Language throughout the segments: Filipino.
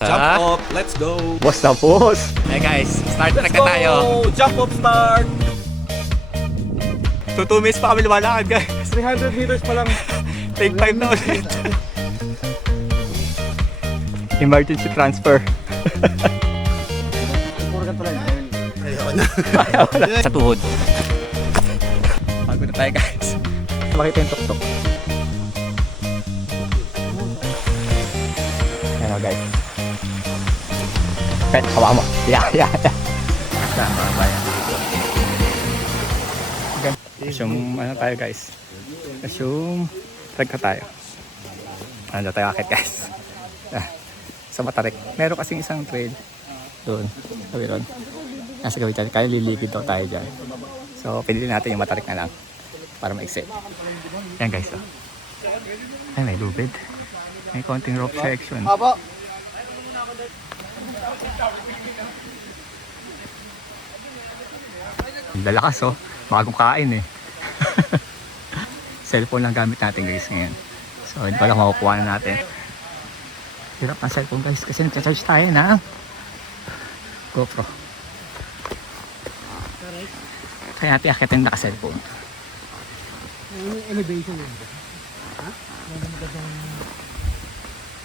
Jump up, let's go! Boss na boss. Hey guys, start Let's track na tayo. go! Jump up start! So 2 minutes pa kami lumalakad guys. 300 meters pa lang. Take 5 na ulit. Emergency transfer. Sa tuhod. Bago na tayo guys. Makita yung tuktok. Ayan o guys. Pet, hawa mo. Yeah. Saan mga bayan? Assume ano tayo guys. Assume trek na tayo. Ano tayo akit guys. Sa Matarik. Meron kasing isang trail doon. Sabi ron. Nasa gawin tayo. Kaya liligid daw tayo dyan. So pinili natin yung Matarik na lang. Para ma-exit. Yan guys. Oh. Ay may lubid. May konting rope section. Aba. Lalakas oh. Bagong kain eh. Cellphone lang gamit natin guys ngayon. So hindi pa lang makukuha na natin. Hirap ng cellphone guys kasi nagcha-charge tayo ng GoPro. Kaya natin akitin naka-cellphone. Yung elevation yun. Ha? Yung magandang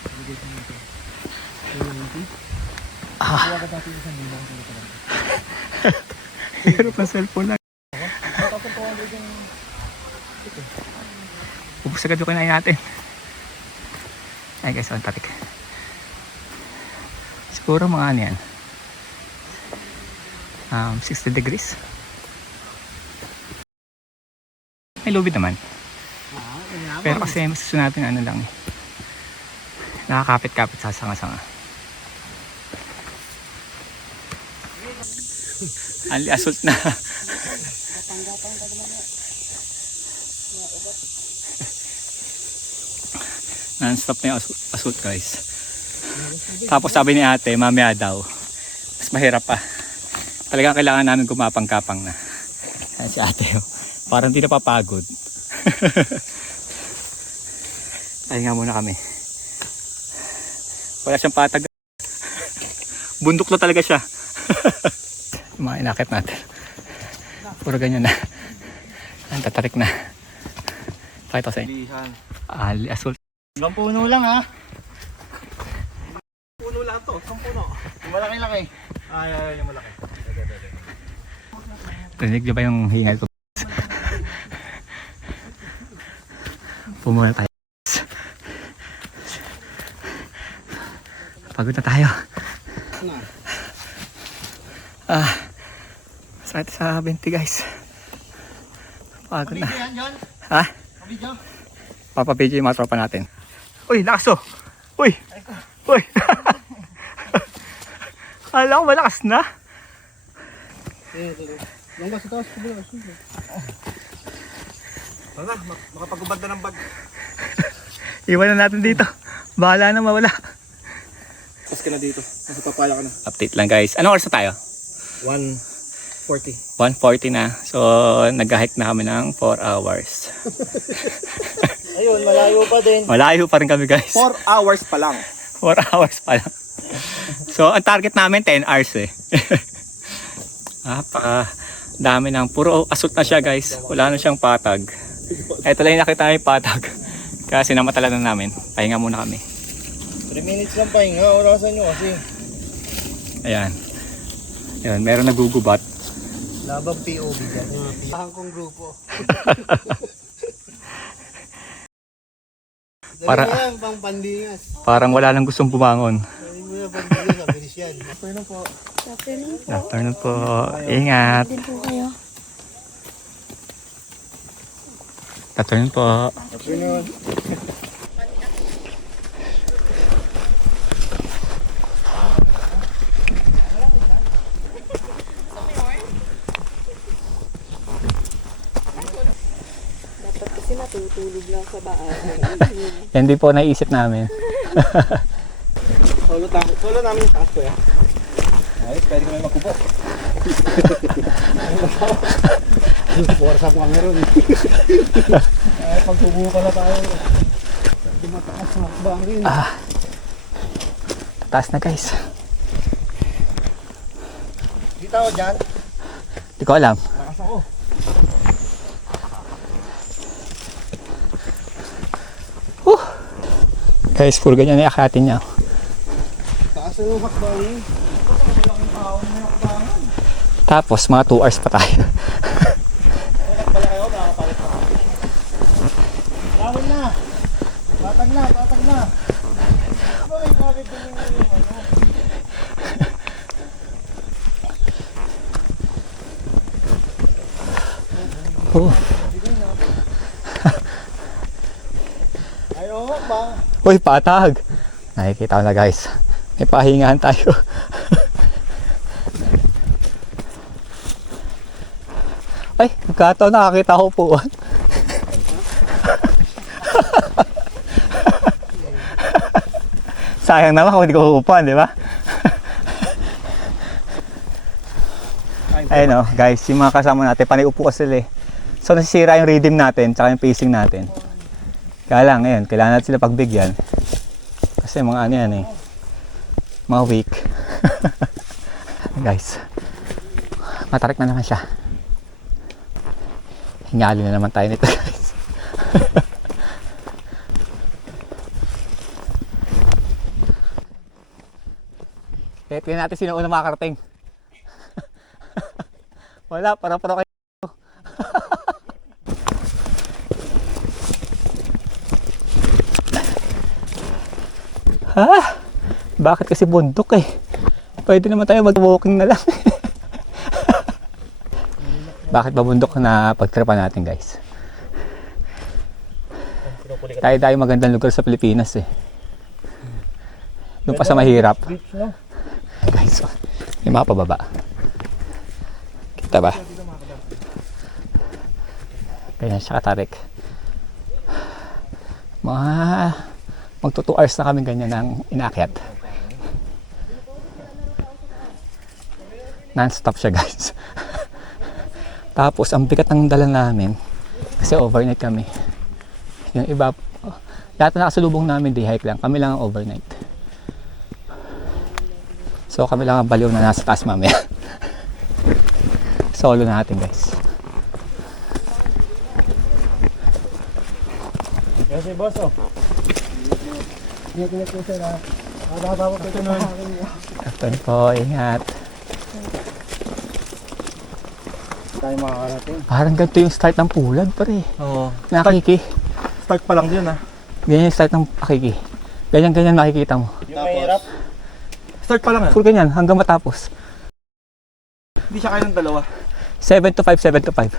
elevation nito. 290. Kuha ka dati isang lilang sa ito lang. Hirap ng cellphone lang. Tapos 200 yung ito. Ubus agad yung kinain natin. Ay guys, ang tarik. Siguro mga ano yan. 60 degrees. May lubid naman. Pero kasi gusto natin ano lang eh. Nakakapit-kapit sa sanga-sanga. Ali assault na. Non-stop na yung assault guys. Tapos sabi ni ate, mamaya daw mas mahirap pa. Talagang kailangan namin gumapang-kapang na. Ayan si ate oh. Parang di napapagod. Ay nga muna kami. Wala siyang patag. Bundok na talaga siya. Yung mga inakit natin. Puro ganyan na. Ang tatarik na. Pakita ko sa inyo. Ali assault. Ibang puno lang ha. Puno lang to, isang puno. Yung malaki-laki. Ay, yung malaki. Rinig niyo ba yung hingal ko? Pumula tayo. Pagod na tayo. Sakit sa 20 guys. Pagod na. Ha? Papapidyo yung mga tropa natin. Uy, lakas oh! Uy! Uy! Kala ko malakas na. Yung ba sa taas? Tara na, makapagubad na ng bag. Iwan na natin dito. Bahala na mawala. Tapos ka na dito, nasa papala ka na. Update lang guys. Anong oras na tayo? 1:40. 1:40 na. So, nag-hike na kami ng 4 hours. Ayun, malayo pa din. Malayo pa rin kami guys. 4 hours pa lang. 4 hours pa lang. So, ang target namin 10 hours eh. Napaka dami ng puro assault na siya guys. Wala na siyang patag. Ito lang yung nakita namin patag. Kasi namatala na namin. Pahinga muna kami. 3 minutes lang pahinga. Orasan nyo kasi. Ayan. Ayan, meron nagugubat. Labang POV dyan. Tahan kong grupo. Para- Dali yan, pang pandingas. Parang wala nang gustong bumangon. Dali mo yan, pandingas. Mabilis yan. Okay na po. Good afternoon po. Ingat. Din po kayo. Good afternoon po. Afternoon. Dapat kasi natutulog lang sa bahay. Yan din po naisip namin. Solo namin yung taas ko ya. Ayos, pwede kami magkupo. Forsa po kami ron. Ay, pagtubukan na tayo. Hindi mataas na bangin. Taas na guys. Dito ako dyan. Di ko alam. Lakas ako. Guys, puro ganyan na akatin niya. Taas na yung hakbangin. Tapos mga 2 hours pa tayo. Lawan na. Patag na, patag na. Bakit din yung ano? Oh. Ayaw ba? Uy, patag. Nakikita ko na guys. May pahingahan tayo. Ay, nagkataon nakakita ko upuan. Sayang naman kung hindi ko uupuan, di ba? Ayun o, guys, yung mga kasama natin, panay upo ka sila eh. So nasisira yung rhythm natin, tsaka yung pacing natin. Kaya lang, ngayon, kailangan natin sila pagbigyan. Kasi mga ano yan eh, mga weak. Guys, matarik na naman siya. Hingali na naman tayo nito guys. Kaya tingnan natin sino una makakarating. Wala, para-para kayo. Ha? Bakit kasi bundok eh? Pwede naman tayo mag-walking na lang. Bakit ba bundok na pagtripan natin guys? Tayo magandang lugar sa Pilipinas eh. Doon pa sa mahirap. Guys, may mga pababa. Kita ba? Ganyan siya katarik. Magto 2 hours na kami ganyan ng inaakyat. Non-stop siya guys. Tapos ang bigat ng dala namin kasi overnight kami. Yung iba, lahat na nakasalubong namin day hike lang. Kami lang ang overnight. So kami lang ang baliw na nasa taas mamaya. Solo natin guys. Kasi boss oh. Ingat po siya na. Nakababa ko ito na. Afton po, ingat. Tayo makakarating. Parang ganito yung start ng pulad pare. Oo. Nakiki. Start pa lang din ah. Ganyan yung start ng akiki. Ganyan makikita mo. Yung mahirap. Start pa lang ah. Full ganyan hanggang matapos. Hindi siya kaya ng dalawa. 7 to 5, 7 to 5.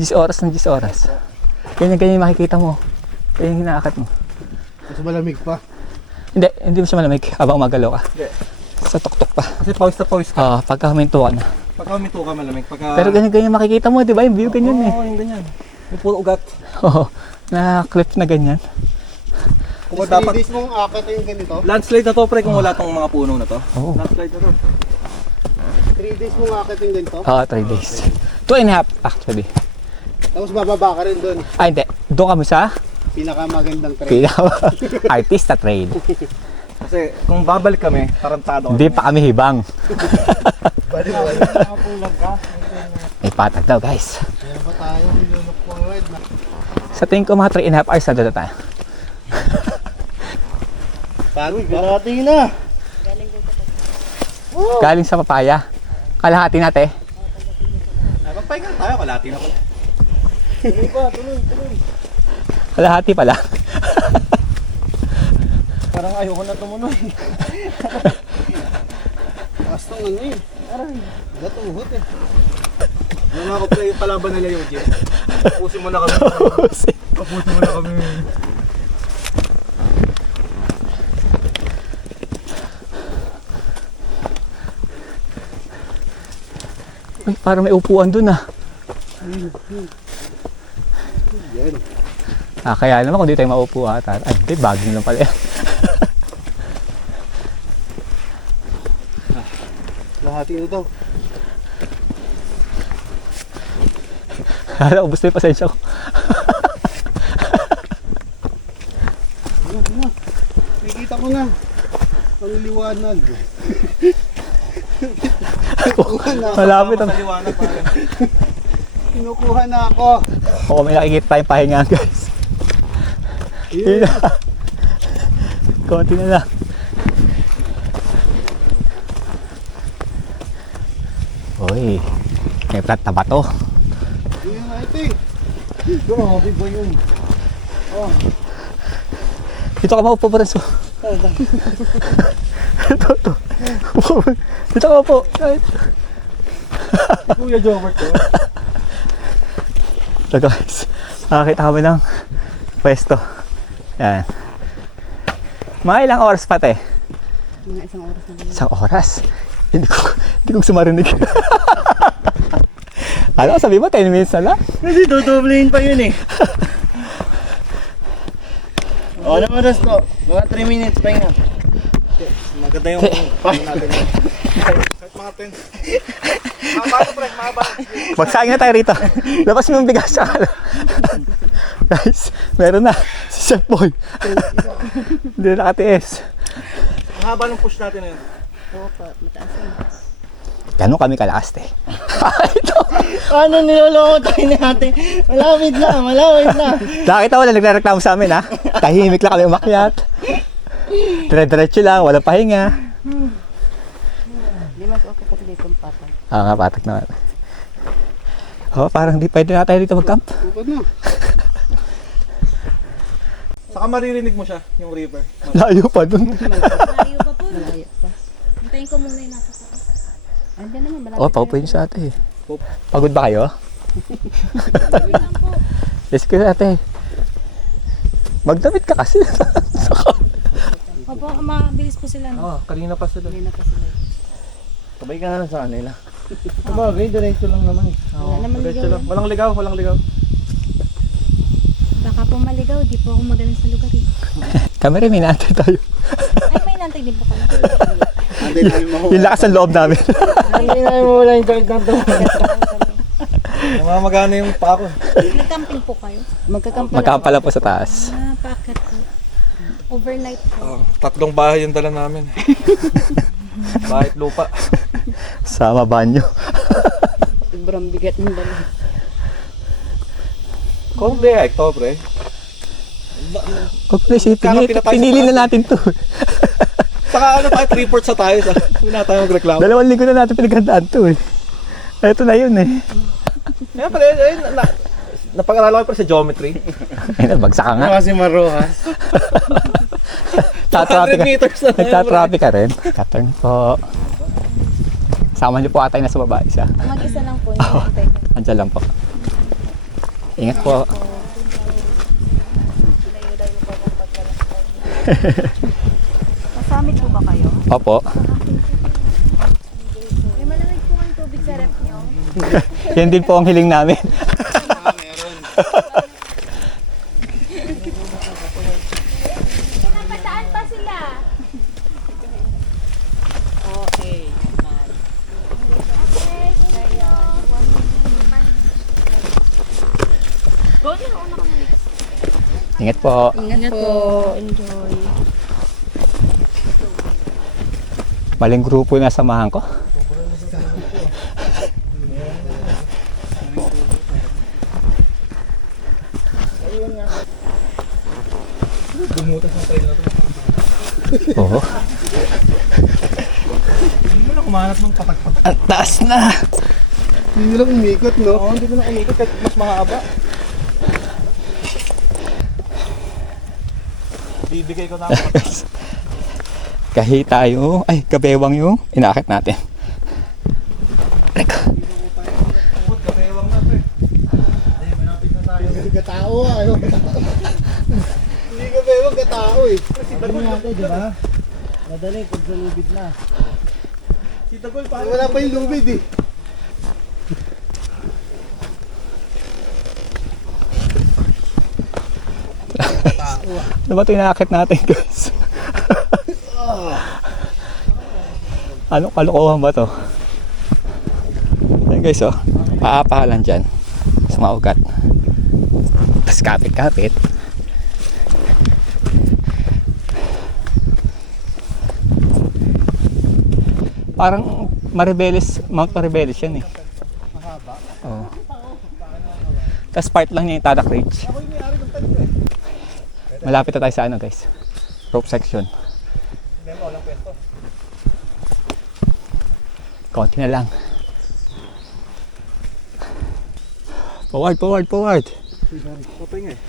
10 oras ng 10 oras. Ganyan yung makikita mo. Ganyan yung hinaakat mo. Mas malamig pa. Hindi mo siya malamig habang umagalaw ka. Hindi. Sa tuktok pa. Kasi pawis na pawis ka. Pagka huminto ka na. Pagka huminto ka malamig. Pagka... Pero ganyan makikita mo, di ba? Yung view ganyan eh. Oo, yung ganyan. Yung puro ugat. Oo, na-clip na ganyan. Kung Dapat... dapat... 3 days mong akit yung ganito. Landslide na to pre kung wala tong mga puno na to. Oo. Landslide na to. 3 days mong akit yung ganito. 3 days. 2.5 actually. Tapos bababa ka rin doon. Hindi. Doon kami sa Pinakamagandang trail. Artista Trail. Kasi kung babalik kami, tarantado kami. Hindi pa kami hibang. Baliwala. Nakapulag ka. May patag daw guys. Kaya ba tayo nilulok forward na? Sa tingin ko mga 3.5 hours na doon tayo. Uy, kalahati na. Galing sa Papaya. Kalahati natin. Magpahinga tayo, kalati na pala. Tuloy pa, tuloy. Kalahati pala. Parang ayoko na tumunoy. Basta ano eh. Aray, gatuhot eh. Nung ako play yung palaban nila yung gym. Pusin mo na kami. Pusin mo na kami. Uy, parang may upuan dun ah. Yan. Kaya naman kung di tayo maupo ata. Ay, hindi, baging lang pala yan. Lahati na to. Hala, ubos na yung pasensya ko. Nakikita ko na. Ang liwanag. Malapit ang... Sa liwanag pare. Kinukuha na ako. Oo, may nakikita tayong pahinga guys. Yun na. Konti na lang. Uy, may plat na ba to? Yun I think. Grabe ba yun? Oh. Dito ka maupo pa rin so. Ito. Dito ka maupo. Kuya Jobert to. So guys, nakakita kami ng pwesto. Yan. Mga ilang oras pa te? Mga isang oras na lang. Isang oras? Hindi ko sumarinig. Ano, sabi mo 10 minutes na lang? Kasi dudublein pa yun eh. O, anong oras to? Mga 3 minutes pa yun. Maganda yung pain natin. Kahit mga 10. Mahaba na pre, mahaba. Magsaing na tayo rito. Labas mo yung bigas sa kala. Guys, meron na. Si Chef Boy. Hindi na nakatiis. Mahaba ng push natin na yun. Oo pa, mataas yun. Ganun kami kalakas eh. Ito. Ano niloloko tayo ni ate? Malapit na. Nakita wala nagre-reklamo sa amin ha. Tahimik lang kami umakyat. Dire-diretso lang, walang pahinga. Hindi mas okay kasi dito ang patag. Nga, patak naman. Oh, parang di pwede na tayo dito mag-camp. Bukod na. Saka maririnig mo siya, yung river. Layo pa dun. Malayo pa po. Malayo pa. Hintayin ko muna yung nasa sa. Andiyan naman, malapit. Oh, paupo yun sa ate. Paupo. Pagod ba kayo? Sabi lang po. Yes, ko ate. Magdamit ka kasi. Opo, mabilis po sila. No? Kanina pa sila. Hindi na pa sila. Sabay ka na lang sa kanila. Sabagay, diretso lang naman. Wala naman Diretso ligaw. lang. Walang ligaw, walang ligaw. Baka po maligaw, di po ako magaling sa lugar eh. Kami rin, minantay tayo. Ay, may nantay din po kayo. Ate namin mahuli. Yung lakas ng loob namin. Hindi namin mawala yung sakit ng to. Namamagana yung paa ko. Nag-camping po kayo? Magkakampala. Magkakampala po sa taas. Packet po. Overnight po. Tatlong bahay yung dala namin. Bahay at lupa. Sama banyo. Sobrang bigat ng dala. Kung di ay to pre. Huwag na isipin, Kaya pinatay sa pinili taas na natin to. Saka ano tayo, 3 ports sa tayo. Huwag na tayo magreklamo. 2 linggo na natin pinaghandaan to eh. Ito na yun eh. Kaya pala, napag-aralan ko pa sa geometry. Ayun, bagsak ka nga. Kasi maruhas. 100 Tatraffic ka. meters na tayo. Nagtatraffic ka rin. Katurn po. Sama niyo po atay na sa baba isa. Mag-isa lang po. Hintay ko. Andyan lang po. Ingat po. Masamit po ba kayo? Opo. May malamig po kayong tubig sa ref nyo. Yan din po ang hiling namin. Pinapadaan pa sila. Okay. Ingat po. Ingat po. Enjoy. Maling grupo na samahan ko. Bumutas ng train na to. Oo. Hindi mo lang kumahanap ng patak-patak. Ang taas na. Hindi lang umikot, no? Oo, hindi mo lang umikot kahit mas mahaba. Bibigay ko na ako. Kahit tayo, ay kabewang yung inakit natin. Reka. Kapewang na pre. Ay, malapit na tayo. Katao, ayaw. Hindi ka ba yung katao eh. Sabi natin, di ba? Madali pag sa lubid na. Si Tagol pa. Wala pa yung lubid eh. Ano ba ito inakit natin guys? Anong kalokohan ba to? Ayan guys oh, paapahalan dyan sa mga ugat. Tapos kapit-kapit. Parang Maribeles, Mount Maribeles yan eh. Mahaba. Oo. Tapos part lang niya yung Tadak Ridge. Ako yung may-ari ng talim eh. Malapit na tayo sa ano guys. Rope section. Hindi mo, walang pwesto. Konti na lang. Forward, forward, forward. Kapay nga eh.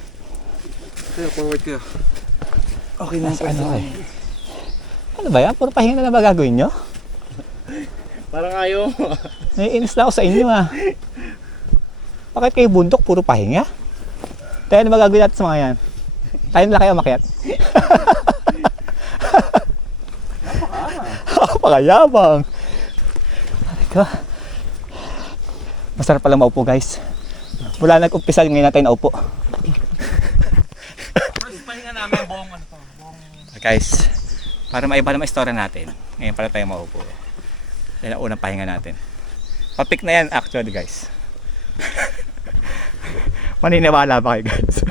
Kaya, forward kayo. Okay na ano eh. Ano ba yan? Puro pahinga na lang ba gagawin nyo? Parang ayaw mo. Naiinis na ako sa inyo ah. Bakit kayo bundok? Puro pahinga? Tayo ano ba gagawin natin sa mga yan? Tayo na lang kayo umakyat. Napakayabang. Ito. Masarap pala maupo guys. Mula nag-umpisa ngayon natin naupo. First pahinga namin, buong ano to. Guys, para maiba naman istorya natin, ngayon pala tayo maupo. Yan ang unang pahinga natin. Papik na yan actually guys. Maniniwala ba kayo guys?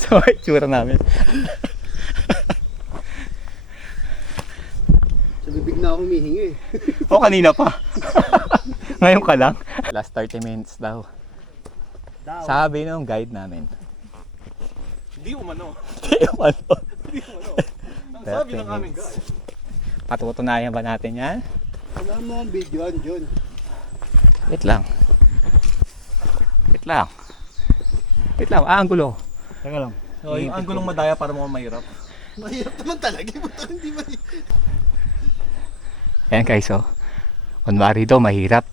Sa mga itsura namin. Sa bibig na ako humihingi eh. O kanina pa. Ngayon ka lang. Last 30 minutes daw. Sabi nung guide namin. Hindi umano. Hindi ano. Ang sabi ng aming guys. Patutunayan ba natin yan? Wala mo ang video, John. Wait lang. Wait lang. Wait lang, angulo. Teka lang. So, yung anggulong madaya para mo mahirap. Mahirap naman talaga. Ito hindi mahirap. Ayan guys, oh. Kunwari daw, mahirap.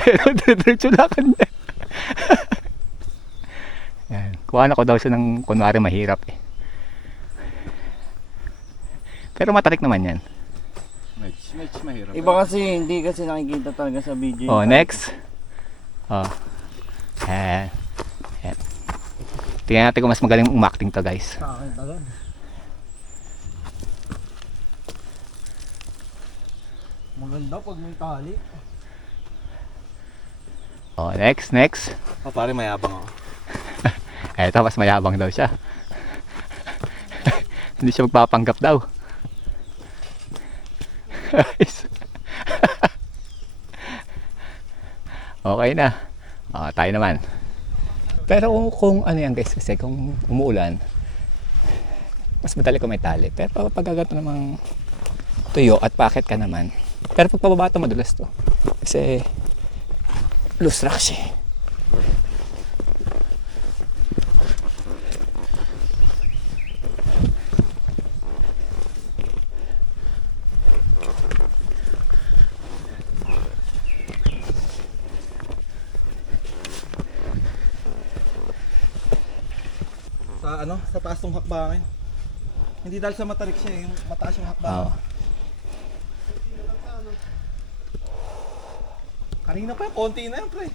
Pero diretso lang kanya. Ayan. Kuha na ko daw siya ng kunwari mahirap eh. Pero matarik naman yan. Medyo mahirap. Iba kasi, hindi kasi nakikita talaga sa video. Oh, next. Oh. Ayan. Ayan. Tingnan natin kung mas magaling umakting to guys. Sa akin talaga. Maganda pag may tali. Oh, next, next. Oh, pare mayabang ako. Eto, mas mayabang daw siya. Hindi siya magpapanggap daw. Okay na. Oh, tayo naman. Pero kung ano yan guys, kasi kung umuulan, mas madali kung may tali. Pero pag gaganto namang tuyo at packet ka naman. Pero pag pababa ito, madulas to. Kasi loose rock siya. Sa ano? Sa taas ng hakbangin. Hindi dahil sa matarik siya, yung mataas yung hakbangin. Oh. Kanina pa yung konti na yan, pre.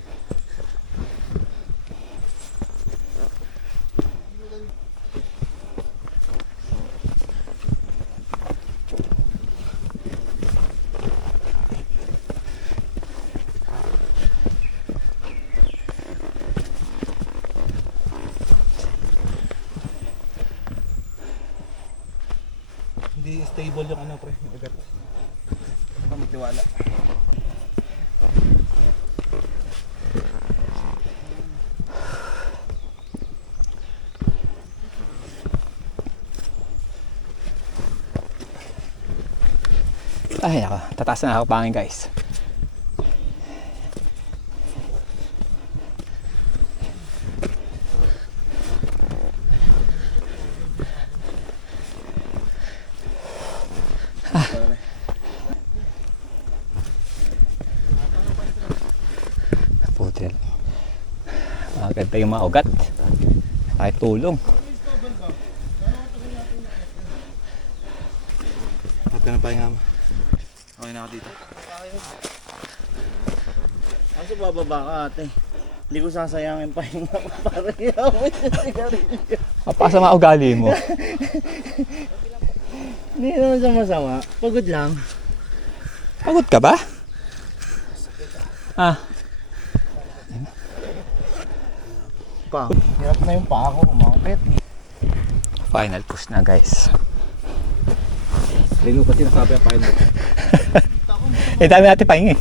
Hindi stable yung ano, pre, yung ugat. Hindi ka magtiwala. Ay, ako. Tataas na ako pangin guys. Putil. Maganda yung mga ugat. Kahit tulong. Ate na pahinga mo. Okay na ako dito. Kaso bababa ka ate. Hindi ko sasayangin pa yung para yaman sa sigarilyo. Mapasa mga ugali mo. Hindi naman sa masama. Pagod lang. Pagod ka ba? Ah, Pa. Hirap na yung paa ko. Umakit. final push na guys. Hindi mo pa sinasabi ang pain. Eh, dami natin pahingi.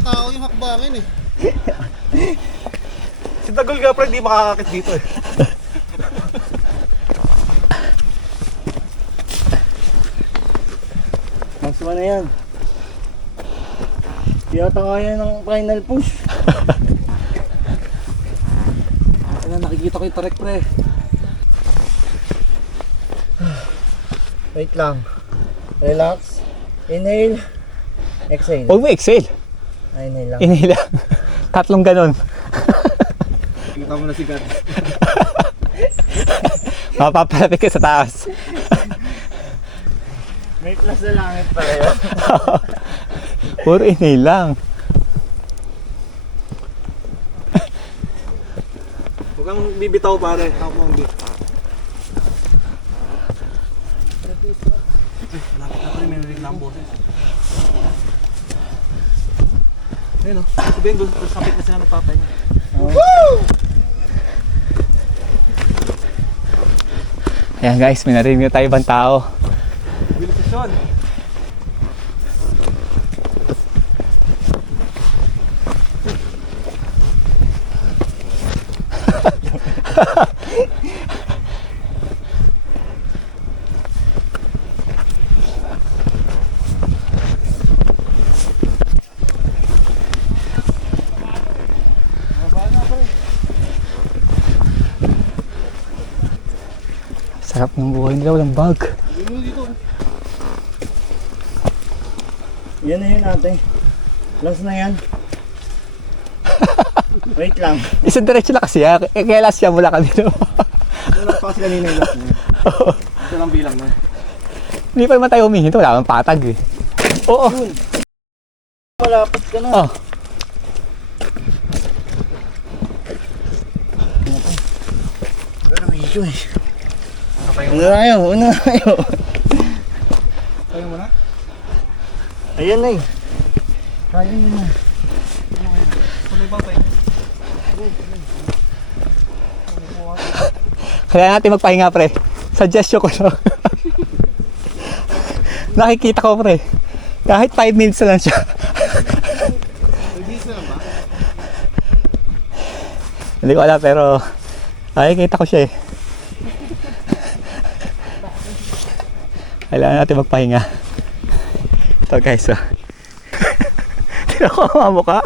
Tao yung hakbangin eh. Si Dagol nga pre, hindi makakakit dito eh. Mas na yan. Yata kaya ng final push. Ano, nakikita ko yung tarik pre. Wait lang. Relax. Inhale. Exhale. Huwag mo exhale. Inhale lang. Inhale lang. Tatlong ganon. Kita mo na si God. Mapapalapit ka sa taas. May plus na langit pala yun. Puro inhale lang. Huwag kang bibitaw pare. Ako mo ang bit. Malapit na pala, may narinig na ang boses. Ayun o, sabihin doon, sapit na sila ng tatay niya. Ayan guys, may narinig na tayo ibang tao. Bilis si Sean. Sarap ng buhay nila, walang bag. Yan na yun ate. Last na yan. Wait lang. Isang diretso na kasi yan. Eh, kaya last yan mula kanino. Wala pa kasi kanina yung last niya. Ito lang bilang nun. Hindi pa naman tayo humihinto, wala kang patag eh. Oo. Malapit ka na. Oh. Pero medyo eh. Una tayo, una tayo. Tayo mo na? Ayan na eh. Kaya nyo na. Sunay ba tayo? Kaya natin magpahinga pre. Suggestion ko lang. Nakikita ko pre. Kahit 5 minutes na lang siya. Hindi ko alam pero nakikita ko siya eh. Kailangan natin magpahinga. Ito guys oh. Tira ko ang mukha.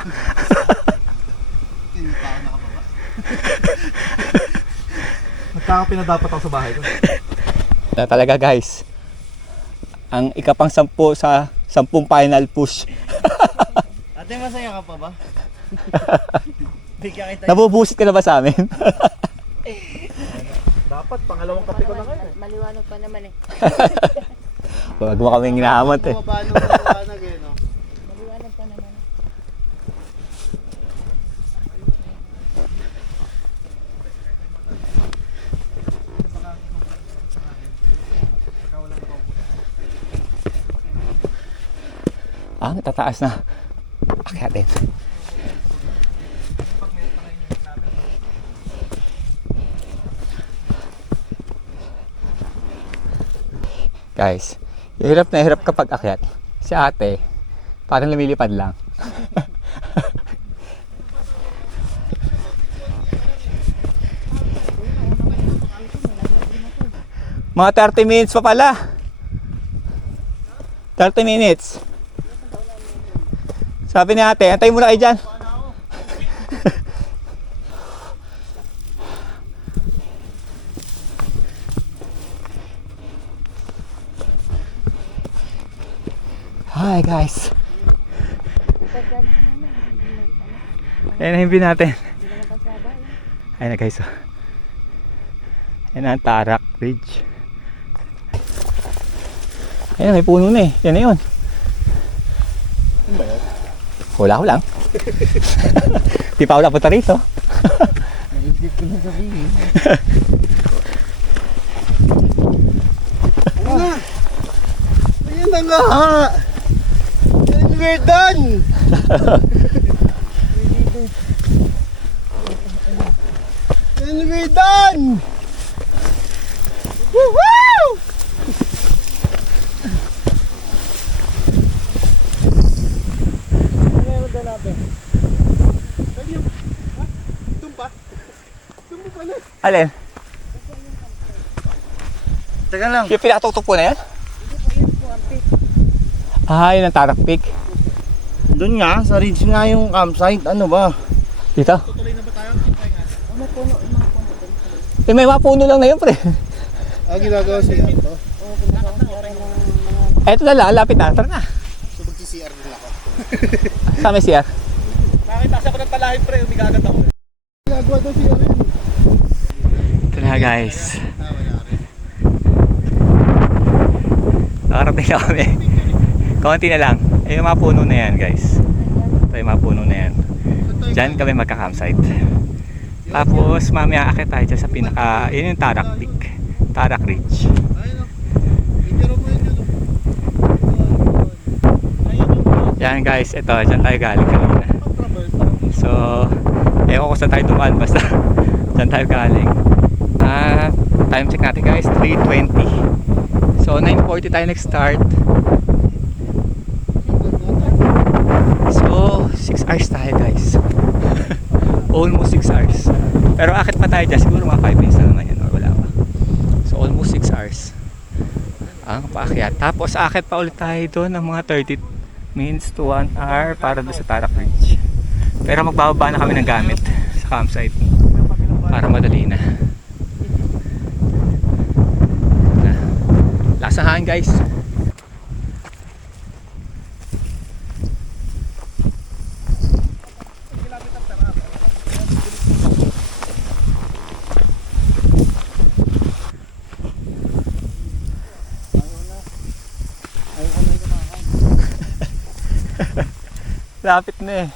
Nagkakapin na dapat ako sa bahay ko. Na talaga guys. Ang ikapang 10 sa 10 final push. Ate, masaya ka pa ba? Bigyan kita. Nabubusit ka na ba sa amin? Dapat, pangalawang kape ko na ngayon. Maliwanag pa naman eh. Huwag mo kaming hinahamot eh. Maliwanag eh, no? Maliwanag pa naman. Ah, tataas na. Akyatin. Guys, hirap na hirap kapag akyat. Si ate, parang lumilipad lang. Mga 30 minutes pa pala. 30 minutes. Sabi ni ate, antay muna kayo dyan. Hi guys. Ayan na yung view natin. Ayan na guys. Ayan na ang Tarak Ridge. Ayan, may puno na eh. Yan na yun. Hula ko lang. Di pa wala punta rito. Naisip ko na sabihin. Ayan na nga! And we're done! And we're done! Woohoo! Alin? Teka lang. Yung pinatutok po na yan? Ah, yun ang Tarak Peak. Doon nga, sa ridge nga yung campsite. Ano ba? Dito? Eh, may mga puno lang na yun, pre. Ginagawa siya ito. Eto na lang, lapit na. Tara na. So magsi-CR din ako. Sa may CR. Nakita siya ko ng talahin pre, umigagat ako. Ginagawa daw siya rin. Ito na guys. Nakarating na kami. Konti na lang. Ay, yung mga puno na yan guys. Ito yung mga puno na yan. Diyan kami magka-campsite. Tapos mamaya akit tayo dyan sa pinaka, yun yung Tarak Peak. Tarak Ridge. Yan guys, ito, dyan tayo galing kanina. So, ewan ko saan tayo dumaan, basta dyan tayo galing. Time check natin guys, 3:20. So, 9:40 tayo nag-start. So, 6 hours tayo guys. Almost 6 hours. Pero akit pa tayo dyan, siguro mga 5 minutes na naman yan or wala pa. So, almost 6 hours ang paakyat. Tapos akit pa ulit tayo doon ng mga 30 minutes to 1 hour para doon sa Tarak Ridge. Pero magbababa na kami ng gamit sa campsite para madali na. Lakas ng hangin guys. Lapit na eh.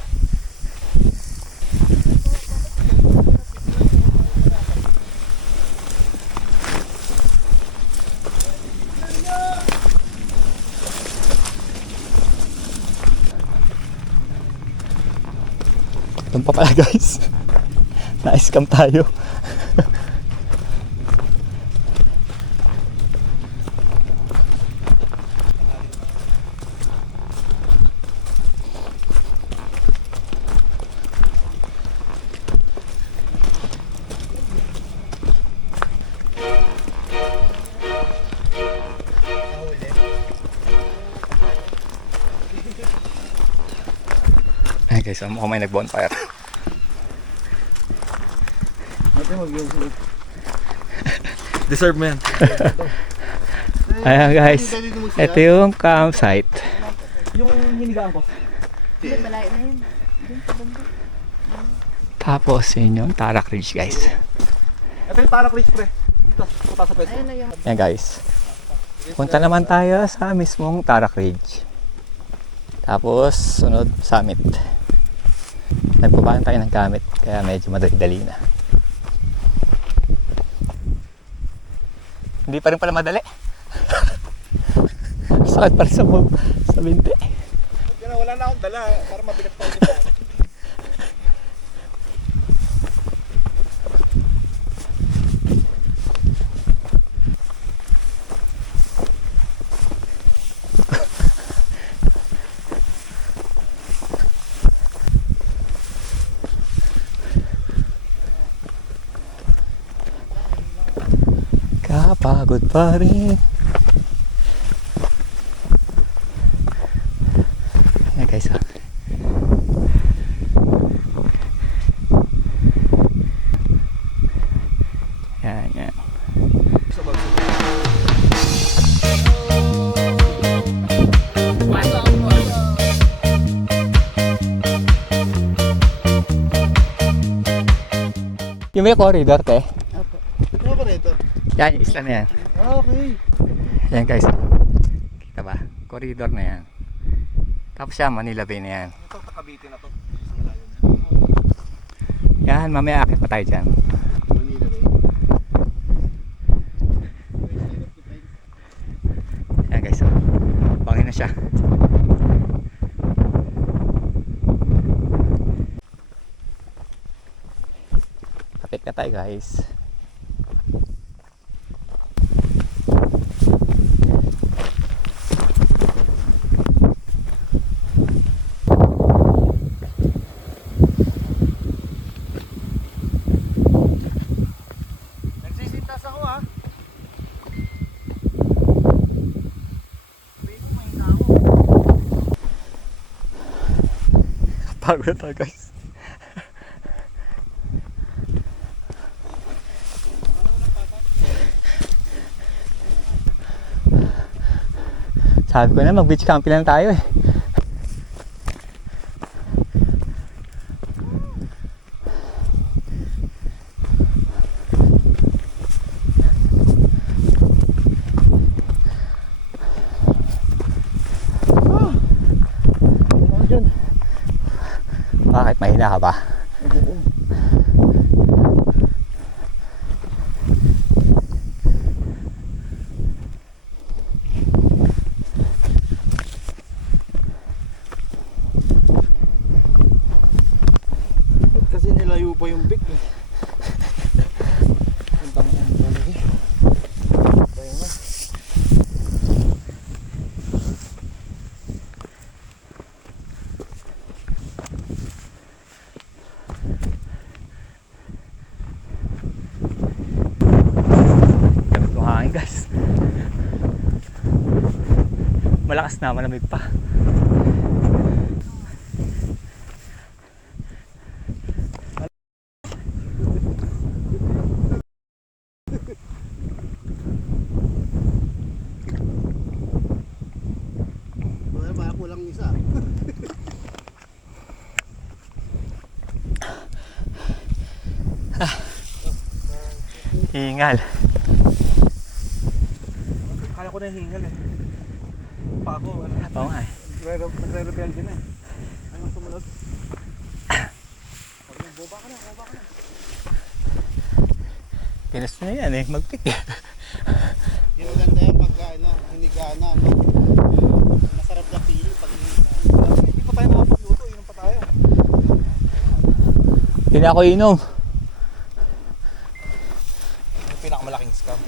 Doon pa pala guys. Na-scam tayo. Ay guys, mukhang may nag-bonfire. Deserve mo yan. Ayan guys, ito yung campsite. Yung hinigaan ko. Hindi, malayo na yun. Tapos yun yung Tarak Ridge guys. Ito yung Tarak Ridge pre. Dito, punta sa pwesto. Ayun na yung Ayan guys, punta naman tayo sa mismong Tarak Ridge. Tapos sunod summit. Nagpapaan tayo ng gamit kaya medyo madali-dali na. Hindi pa rin pala madali. Sakit pa rin sa binti. Wala na akong dala para mabigat pa yung dala. Kapagod pa rin. Ayan guys, oh. Yan, yan. Yung may corridor, te. Ano ba rito? Yan, yung isla na yan. Okay. Yan guys. Kita ba? Corridor na yan. Tapos yan, Manila Bay na yan. Ito, Cavite na to. Yan, mamaya akit pa tayo dyan. Manila Bay. Yan guys, oh. Bangin na siya. Kapit na tayo guys. Pagod na tayo guys. Sabi ko na mag-beach camping lang tayo eh. Bakit? Mahina ka ba? Ba't kasi nilayo pa yung pick eh. Puntang ang lagi. Tayo na. Gamit ko hangin guys. Malakas na, malamig pa. Baka kulang isa. Hingal. Kaya ko na hingal eh. Pa ako, ano? Oo nga eh. Nagre-rebel din eh. Ano sumunod? Boba ka na. Pinas na yan eh, mag-pick eh. Hindi maganda yan pagka hinigana. Masarap na feeling pag hinigana. Hindi pa tayo nakapagluto, inom pa tayo. Hindi na ako inom. Yung pinakamalaking scam.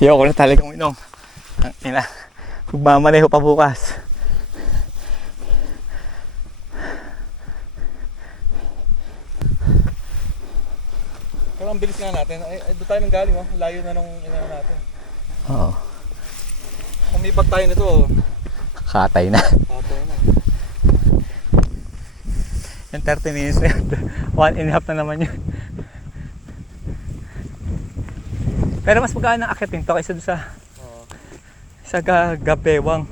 Ayoko na talagang inom. Ang ina. Magmamaneho pa bukas. Pero ang bilis nga natin. Ay, doon tayo nang galing oh. Layo na nung inano natin. Oo. Kung may bag tayo nito, Katay na. tayo na. Yung 30 minutes na yun. 1.5 na naman yun. Pero mas magaan ang akitin to kaysa doon sa Gabewang.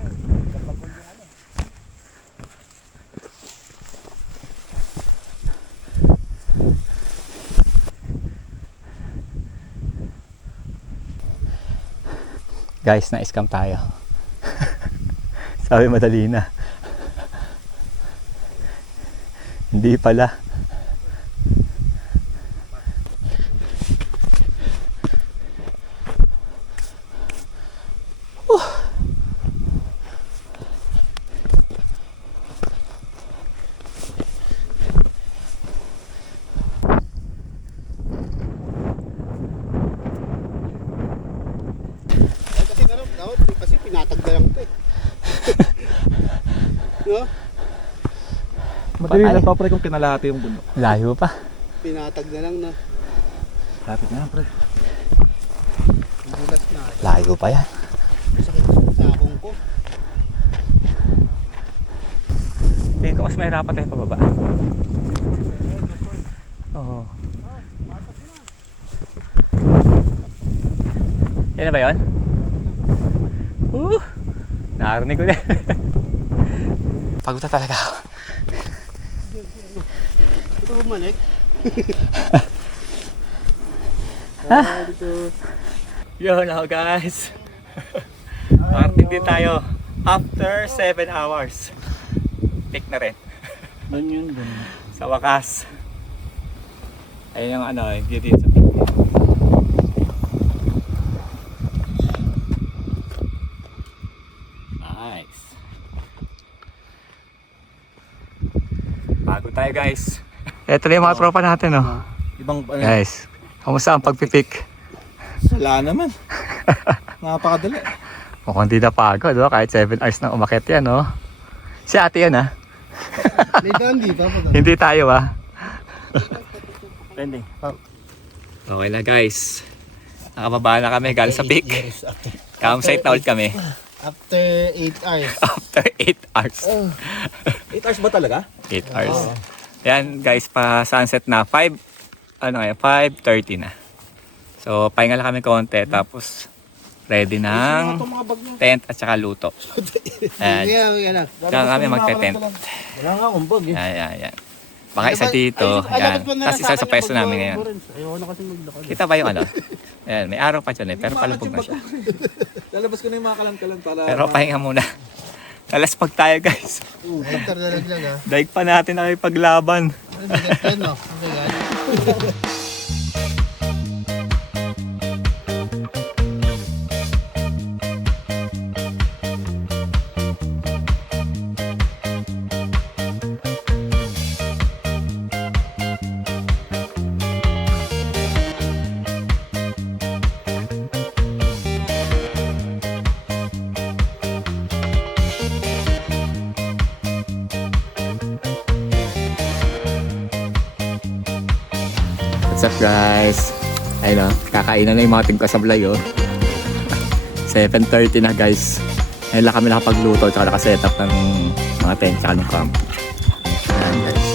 Guys, na-scam tayo. Sabi madali na. Hindi pala. Kasi dapat kasi pinatag na lang ito eh. No? Madali Patay. lang to pre kung kinalahati yung bundok. Layo pa. Pinatag na lang na. Lapit na pre. Bulas na. Layo pa yan. Sakit sa akong ko. Tingin ko mas mahirapan tayo pababa. Oo. Yan na ba yun? Nakarinig ko na. Pagod na talaga ako. Ito bumalik. Yun ako guys. Parting din tayo. After 7 hours. Pick na rin. Doon yun, doon. Sa wakas. Ayun yung ano, yung view dito sa peak. Nice. Bago tayo guys. Ito na yung mga tropa natin oh. Ibang ano, Guys, kamusta ang pagpipik? wala naman. Napakadali. Mukhang di na pagod oh. Kahit 7 hours na umakyat yan oh. Si ate yan ah. Dito hindi pa. Hindi tayo ah. Pending. Okay na guys. Nakababa na kami galing sa peak. Campsite na ulit kami. After 8 hours. After 8 hours. 8 hours ba talaga? 8 hours. Yan guys, pa sunset na 5:30 na. So pahinga lang kami konti tapos ready ng Itong mga bag niyo. tent at saka luto. Ayan. Yan lang. Diyan kami magte-tent. Wala nga akong bag eh. Yan. Baka isa dito. Yan. Kasi isa sa pwesto namin ngayon. Ayoko na kasi maglakad. Kita ba yung ano? Ayan, may araw pa dyan eh. Pero palubog na siya. Lalabas ko na yung mga kalan-kalan para... Pero pahinga muna. Lalaspag tayo guys. Hector na lang ha. Daig pa natin nakipaglaban. Ano no? Okay, What's up guys? Ayun o, kakainan na yung mga tingkasablay o. 7:30 na guys. Ayun lang kami nakapagluto at nakasetup ng mga tent tsaka ng camp. Ayan guys.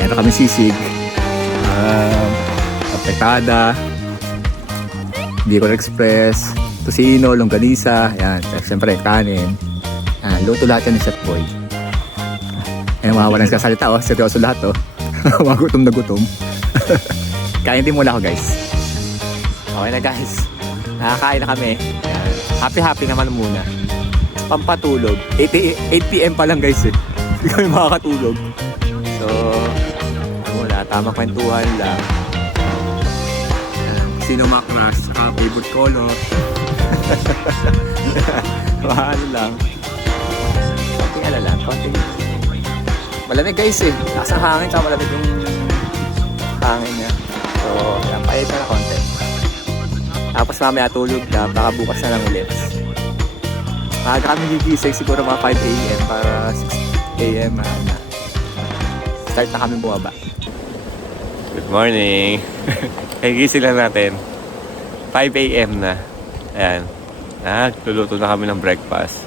Meron kami sisig. Kapetada. Bicol Express. Tosino, longganisa. Ayan. Siyempre kanin. Ayan, luto lahat yan ni Chef Boy. Ayan, mga walang kasalita o. Seryoso lahat o. Mga gutom na gutom. Kain din muna ako guys. Okay na guys. Nakakain na kami. Ayan. Happy naman muna. Pampatulog. 8 PM pa lang guys eh. Hindi kami makakatulog. So, wala. Tamang kwentuhan lang. Ayan. Sino makrush? Saka favorite color. Mahal lang. Konting ala lang. Konting. Malamig guys eh. Lakas ng hangin. Saka malamig yung hangin niya. So, yan, pahit na konti. Tapos mamaya tulog na, baka bukas na lang ulit. Maaga kami gigising, siguro mga 5 AM para 6 AM na. Start na kami bumaba. Good morning! Kagising lang natin. 5 AM na. Ayan. Nagluluto na kami ng breakfast.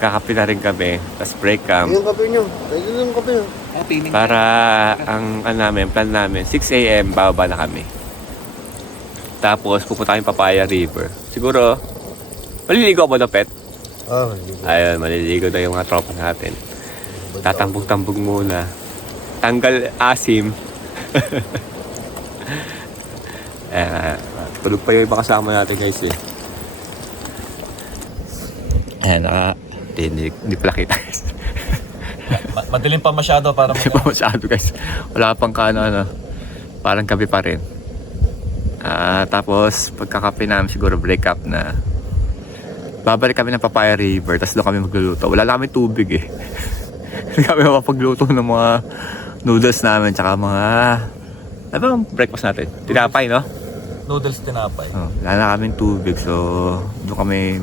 Kakape na rin kami. Tapos break camp. Yung kape nyo. Yung kape nyo. Para ang plan namin 6 AM bababa na kami. Tapos pupunta kami Papaya River. Siguro maliligo ba daw pet? Oh, Ayun, maliligo na yung mga tropa natin. Tatambog-tambog muna. Tanggal asim. Tulog pa yung iba kasama natin guys eh. Ayan, hindi pala kita guys. Madilim pa masyado para Hindi pa masyado guys. Wala pang ano, parang gabi pa rin. Tapos pagkakape namin siguro break up na. Babalik kami ng Papaya River, tapos doon kami magluluto. Wala lang kami tubig eh. Hindi kami mapagluto ng mga noodles namin, tsaka mga... Ano ba ang breakfast natin? Tinapay, no? noodles tinapay. Wala na kaming tubig, so doon kami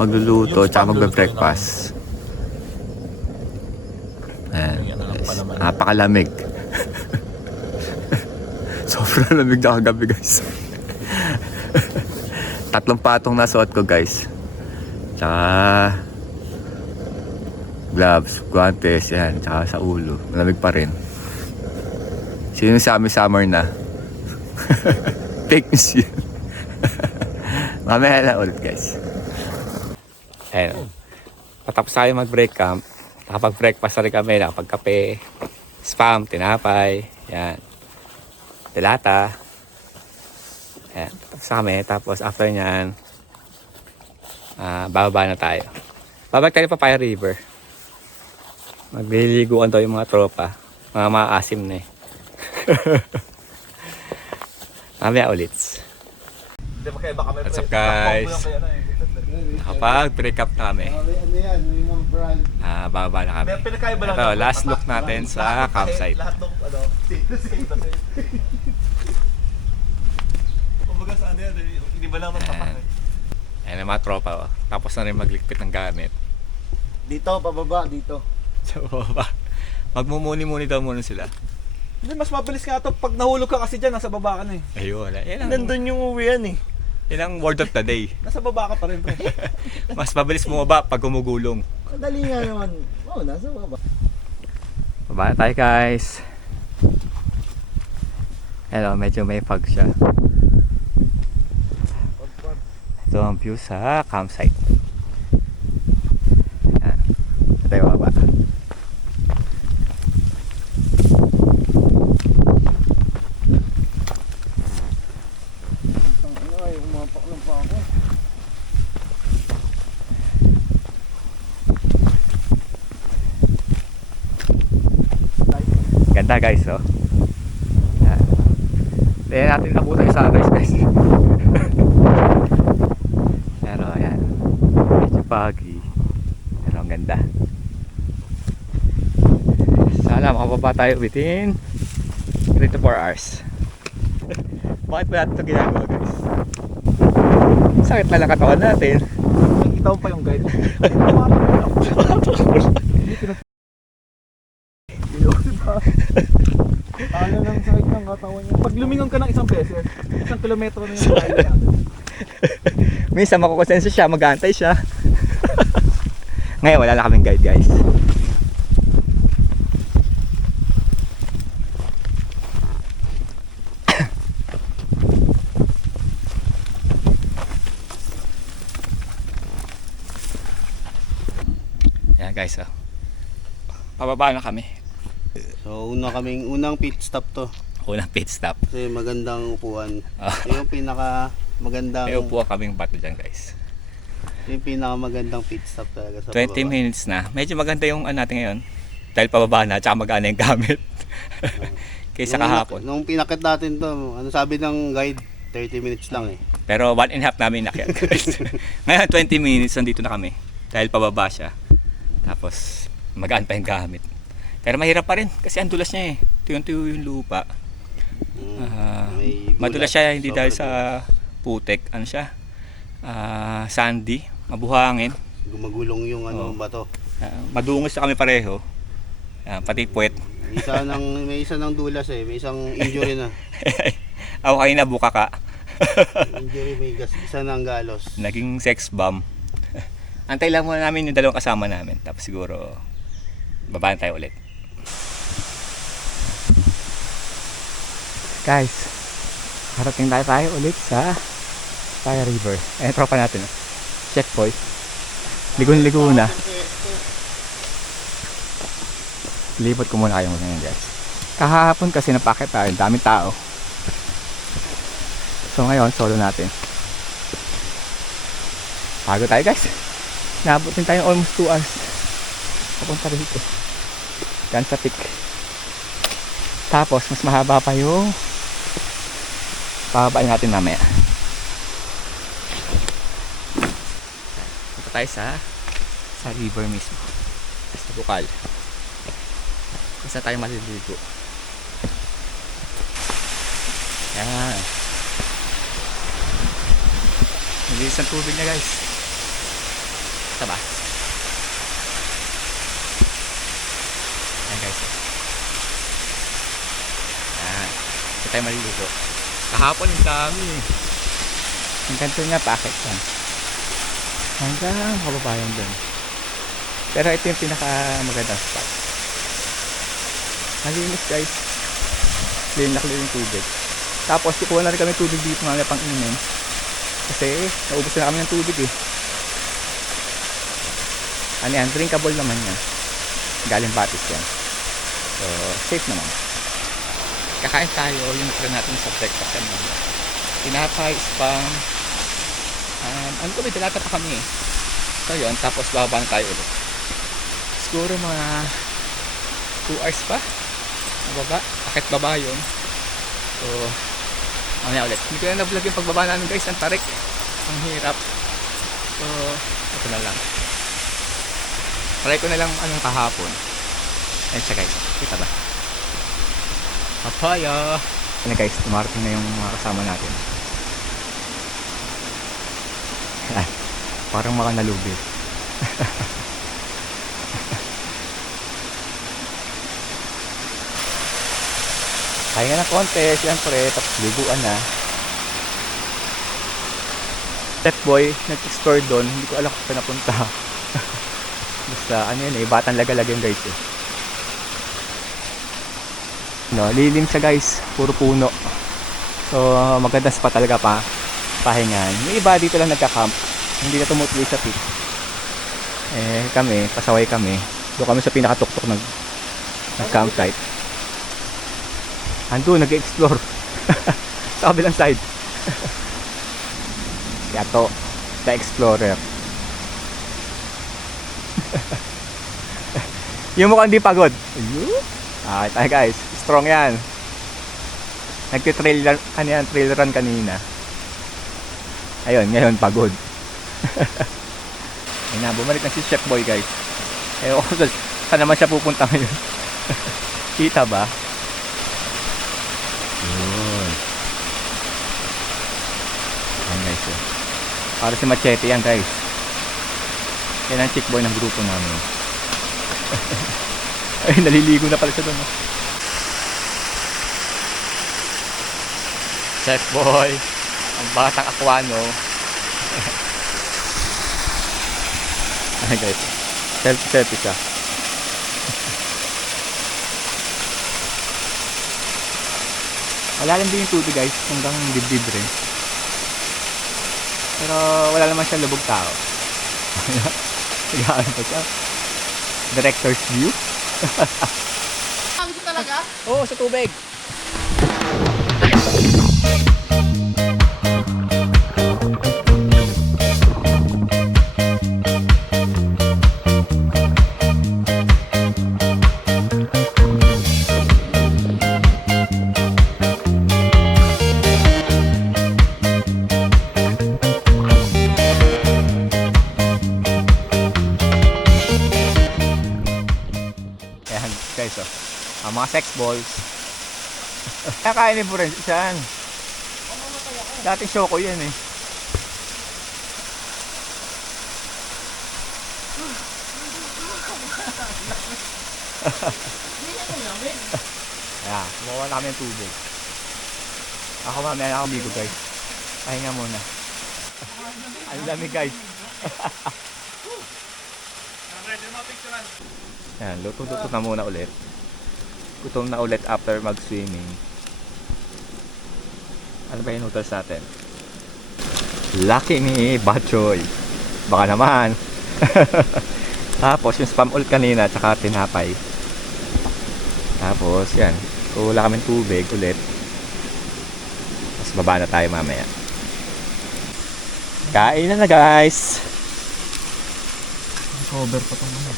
magluluto, tsaka magbe-breakfast. Napakalamig. Sobrang lamig na kagabi guys. 3 patong na suot ko guys. Tsaka gloves, guantes, yan. Tsaka sa ulo. Malamig pa rin. Sino sa amin summer na? Fake news yun. Mamaya na ulit guys. Ayun. Patapos tayo mag-break camp. Nakapag-breakfast na rin kami. Nakapag-kape. Spam, tinapay. Yan. Delata. Ayan. Tapos kami. Tapos after nyan, bababa na tayo. Babalik tayo Papaya River. Magliliguan daw yung mga tropa. Mga maasim na eh. Mamaya ulit. What's up guys? Nakapag-break up na kami. Ano yan? May mga brand. Bababa na kami. Ito, last look natin sa campsite. Lahat ng kumbaga saan yan, hindi ba lang magpapak eh. Ayan ang mga tropa. Oh. Tapos na rin magligpit ng gamit. Dito, pababa, dito. So, baba. Magmumuni-muni daw muna sila. Hindi, mas mabilis nga ito pag nahulog ka kasi dyan, nasa baba ka na eh. Ayun, wala. Yan ang... Nandun yung uwian eh. Yan ang word of the day. Nasa baba ka pa rin, pre. Mas mabilis bumaba pag gumugulong. Madali nga naman. Oo, nasa baba. Baba na tayo guys. Hello, medyo may fog siya. Ito ang view sa campsite. Yan. Ito tayo baba. Ay, umapak lang pa ako. Ganda guys, oh. Yan. Hindi natin nabutan yung sunrise guys. Pero ayan, medyo foggy. Pero ang ganda. Sana makababa tayo within 3 to 4 hours. Bakit ba natin ito ginagawa guys? Sakit na lang katawan natin. Nakikita mo pa yung guide. Talo ng sakit ng katawan niya. Pag lumingon ka ng isang beses, 1 kilometro na yung layo natin. Minsan makukonsenso siya, mag-aantay siya. Ngayon wala na kaming guide guys. Yan guys, oh. Pababa na kami. So, unang pit stop to. Unang pit stop. Kasi magandang upuan. Ah. Ito yung pinaka magandang, May upo kaming bato dyan guys. yung pinaka magandang pit stop talaga sa 20 pababa. minutes na. Medyo maganda yung natin ngayon. Dahil pababa na, tsaka mag-ana yung gamit. Kaysa kahapon. Nung pinakit natin to, ano sabi ng guide? 30 minutes lang eh. Pero 1.5 namin nakyat guys. Ngayon 20 minutes nandito na kami. Dahil pababa siya. Tapos magaan pa yung gamit. Pero mahirap pa rin kasi ang dulas niya eh. Tuyo-tuyo yung lupa. May Madulas bulas. siya hindi dahil Sobrang sa putek. Ano siya? Sandy. Mabuhangin. gumagulong yung Oo. bato. Madungos na kami pareho. Pati puwet. May isa ng dulas eh, may isang injury na. Ako kayo na buka ka. Injury, may isa ng galos. Naging sex bomb. Antay lang muna namin yung dalawang kasama namin. Tapos siguro babaan tayo ulit. Guys, harating tayo ulit sa Fire River. Tropa natin. Checkpoint. Ligon-ligo na. Libot ko muna kayo ngayon guys. Kahapon kasi napakit tayo. Daming tao. So ngayon, solo natin. Bago tayo guys. Naabot din tayo almost 2 hours. Papunta rito. Yan sa peak. Tapos, mas mahaba pa yung pababain natin mamaya. Punta tayo sa river mismo. Sa bukal. Isa tayo maliligo. Yan. Nililis ang tubig niya guys. Ito ba? Yan guys. Yan. Ito tayo maliligo. Kahapon yung dami. Ang ganito niya packet yan. Hanggang kababayan dun. Pero ito yung pinaka magandang spot. Malinis guys. Clean na clean yung tubig. Tapos kukuha na rin kami tubig dito mga pang inom. Kasi naubos na kami ng tubig eh. Ano yan? Drinkable naman yan. Galing batis yan. So safe naman. Kakain tayo yung natira natin sa breakfast ano. Tinapay, spam. Ano ko ba? Tinata pa kami eh. So yun. Tapos bababa na tayo ulit. Siguro mga 2 hours pa. Baba, akit baba yun. So, mamaya ulit. Hindi ko na na-vlog yung pagbaba namin guys. Ang tarik. Ang hirap. So, ito na lang. Try ko na lang anong kahapon. Ayun siya guys. Kita ba? Papaya! Ano guys, tumarating na yung mga kasama natin. Parang mga nalubid. Kaya na konti, siyempre, tapos liguan na. Step boy, nag-explore doon. Hindi ko alam kung saan napunta. Basta ano yun eh, Batang Lagalag yung guys eh. No, lilim siya guys, puro puno. So maganda spot talaga pa pahingan. Yung iba dito lang nagka-camp, hindi na tumutuloy sa peak. Eh kami, pasaway kami. Doon kami sa pinakatuktok nag-campsite. Andun, nag-explore sa kabilang side. Yato, the explorer. Yung mukhang di pagod. Okay tayo guys, strong yan. Nagtitrail trail run kanina. Ayun, ngayon pagod. Ayun na, bumalik na si Chef Boy guys. Ewan ko saan naman siya pupunta ngayon. Kita ba? Yun. Ayan guys. Para si Machete yan guys. Yan ang chick boy ng grupo namin. Ay, naliligo na pala siya doon. Chef boy, ang batang Aquano. Ay guys, selfie siya. Malalim din yung tubig guys, hanggang dibdib rin. Pero wala naman siya lubog tao. Nag-ano pa siya. Director's view. Dito talaga? Oo, sa tubig. Ayan guys, oh. Ang mga sex balls. Kakainin po rin siyan. Dating show ko yan eh. Ayan, kumuha na kami ng tubig. Ako mamaya na ako bigo guys. Pahinga muna. Ang lamig guys. Ayan, luto-luto na muna ulit. Gutom na ulit after mag-swimming. Ano ba yung noodles natin? Lucky me, Batchoy. Baka naman. Tapos yung spam ulit kanina, tsaka tinapay. Tapos yan, kuha kami tubig ulit. Tapos baba na tayo mamaya. Kain na guys. Cover pa itong ano.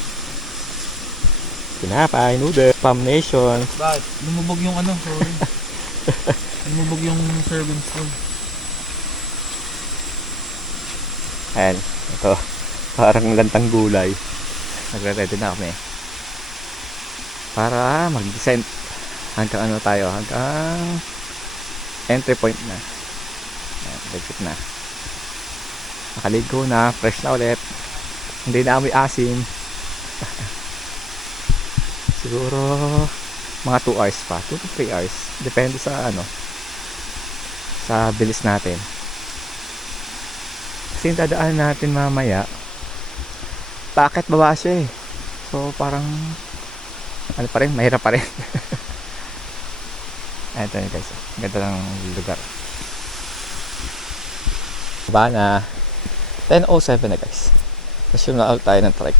Tinapay, noodle, Spam Nation. Bakit? Lumubog yung ano, sorry. Lumubog yung serving spoon. Ayan, ito. Parang lantang gulay. Nagre-ready na kami. Para mag-descent. Hanggang ano tayo, hanggang entry point na. Ayan, legit na. Nakaligo na, fresh na ulit. Hindi na amoy asin. Siguro mga 2 hours pa, 2 to 3 hours. Depende sa ano, sa bilis natin. Kasi yung dadaan natin mamaya, paakyat baba siya eh. So parang ano pa rin, mahirap pa rin. Ayan ito guys, ganda ng lugar. Baba na 10:07 na guys. Assume na out tayo ng trek.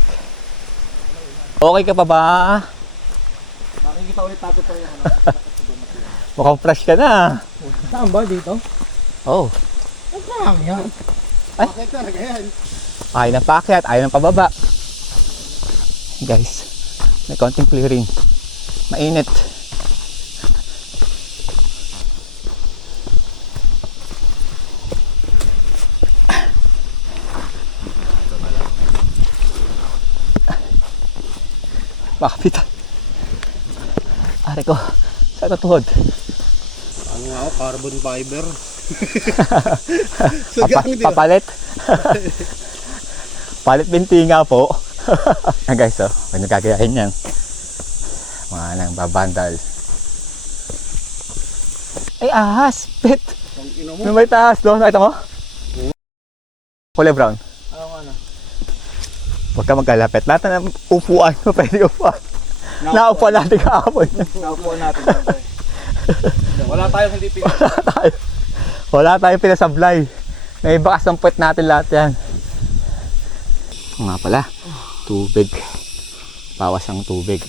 Okay ka pa ba? Makikita ulit natin pa yung ano. Mukhang fresh ka na. Saan ba dito? Oh. Saan yan? Ay. Bakit talaga yan? Ayaw ng paakyat, ayaw ng pababa. Guys, may konting clearing. Mainit. Makapitan. Ari ko, sa tuhod. Ano nga ako, carbon fiber. Papalit. Palit binti nga po. Yan guys, oh, pag nagkakayain yan. Mga nang babandal. Ay, ahas! Pet! Ang ino mo. May ahas doon, nakita mo? Kulay brown. Oo nga na. Huwag ka magkalapit. Lahat na upuan mo, pwede upuan. Naupuan natin kahapon. Naupuan natin. Wala tayong hindi pinag. Wala tayong pinasablay. May bakas ng puwet natin lahat yan. Ito nga pala, tubig. Bawas ang tubig.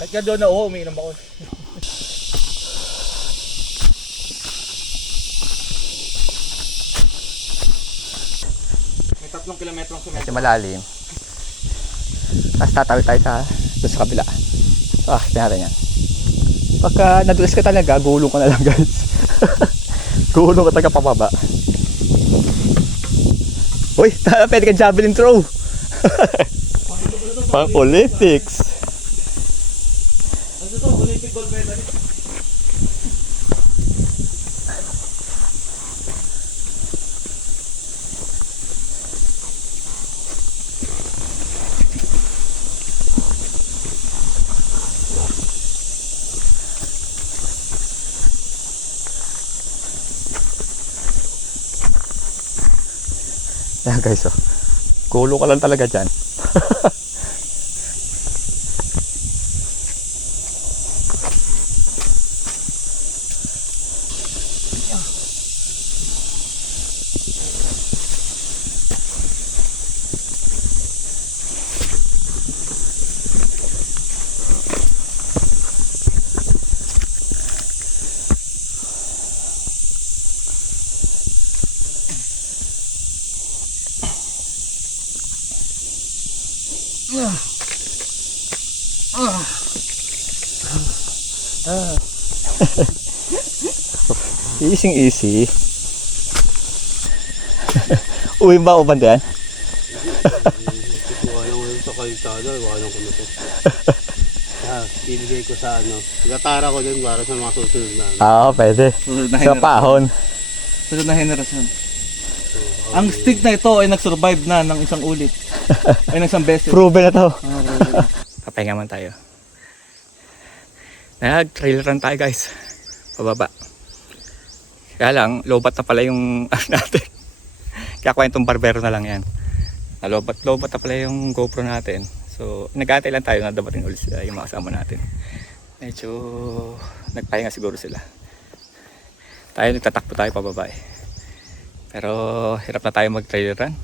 Kahit ka doon na umiinom ako. May 3 kilometro ang Medyo malalim. Tapos tatawid tayo doon sa kabila. Tingnan natin yan. Pagka nadulas ka talaga, gulong ka na lang guys. Gulong ka talaga pababa. Uy, pwede ka javelin throw. Pang Olympics. Ano to? Olympic gold medalist. Yan guys, oh. Gulo ka lang talaga dyan. Easy easy. Uwi ba o banda yan? Wala ko sa kalsada, wala ko na to. Ibigay ko sa ano. Gatara ko din para sa mga susunod na ano. Pwede. Sa pahon. Sunod na henerasyon. Ang stick na ito ay nag-survive na ng isang ulit. Ay ng isang beses. Proven na to. Papahinga man tayo. Nag-trail run tayo guys. Pababa. Kaya lang, lobat na pala yung natin. Kaya kwentong barbero na lang yan. Lobat na pala yung GoPro natin. So, nag-aantay lang tayo na dabating ulit sila yung mga kasama natin. Medyo nagpahinga siguro sila. Tayo nagtatakbo tayo pababa eh. Pero hirap na tayo mag-trail run.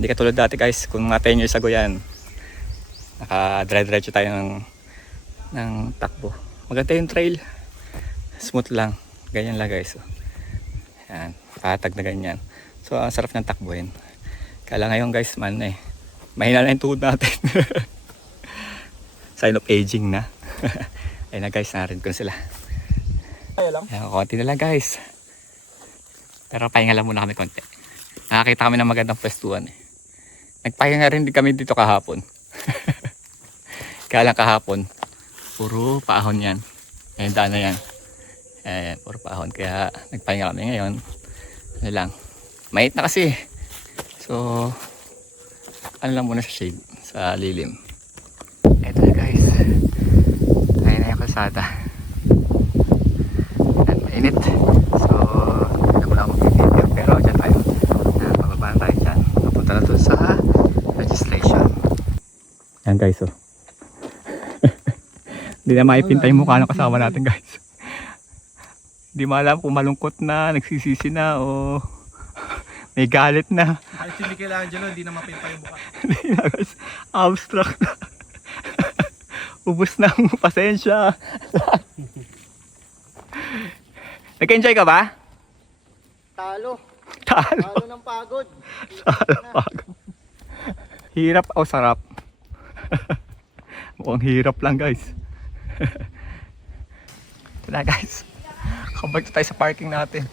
Hindi katulad dati guys, kung mga 10 years ago yan, naka-diretso tayo ng takbo. Maganda yung trail. Smooth lang. Ganyan lang guys. Yan, patag na ganyan. So ang sarap ng takbuhin. Kaya ngayon guys, mahina na yung tuhod natin. Sign of aging na. Ayun na guys, narin ko sila. Ayan, konti na lang guys. Pero pahinga lang muna kami konti. Nakakita kami ng magandang pwestuhan eh. Nagpahinga rin din kami dito kahapon. Kaya lang kahapon, puro paahon yan. Ngayon daan na yan. Ayan, puro paahon. Kaya nagpahinga kami ngayon. Ano lang, mainit na kasi. So, ano lang muna sa shade, sa lilim. Eto na guys. Tayo na yung kalsada. Ayan, mainit. So, hindi mo na ako mag-video. Pero dyan tayo. Pababa na tayo dyan. Papunta na doon sa registration. Ayan guys, oh. Hindi na maipinta yung mukha ng kasama natin guys. Hindi alam kung malungkot na, nagsisisi na o may galit na. Ay, si Michelangelo, hindi na mapinta yung mukha. Hindi na guys, abstract na. Ubus na ang pasensya. Nag-enjoy ka ba? Talo. Talo. Talo ng pagod. Talo pagod. Hirap o sarap? Mukhang hirap lang guys. Ito na guys. Kabalik tayo sa parking natin.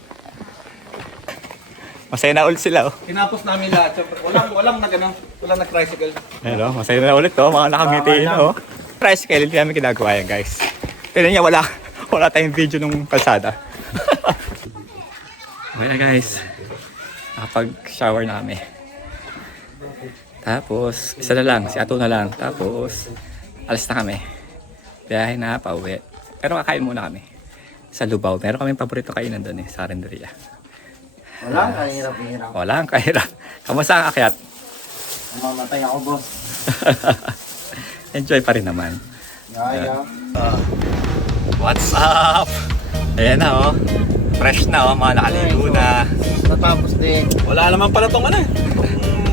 Masaya na ulit sila oh. Tinapos namin lahat. Siyempre, walang nag-tricycle. Ayan oh, masaya na ulit oh. Mga nakangiti na oh. Tricycle, hindi namin ginagawa yan guys. Tignan niya, wala tayong video nung kalsada. Okay na guys. Nakapag-shower na kami. Tapos, isa na lang, si Ato na lang. Tapos, alas na kami. Biyahe na, pauwi. Pero kakain muna kami. Sa Lubao. Meron kaming paborito kainan doon eh, sa Renderia. Wala, kahirap-hirap. Wala ang kahirap. Kamusta ang akyat? Mamatay ako, boss. Enjoy pa rin naman. Yaya. What's up? Ayan na oh. Fresh na oh, mga nakaligo na. Natapos din. Wala naman pala tong ano eh.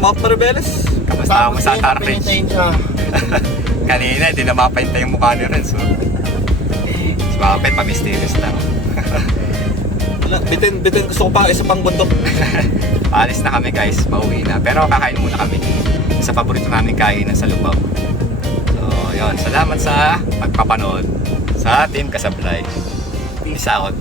Mount Maribeles. Kamusta mo sa din, Tarpage? napintayin siya. Kanina, hindi na mapahintay yung mukha ni Renz. So, si Mapapit, pa-mysterious lang. Wala, bitin gusto ko pa isa pang bundok. Paalis na kami guys, pauwi na. Pero kakain muna kami sa paborito namin kainan sa Lubao. So, yun. Salamat sa pagpapanood sa Team Kasablay. Peace out.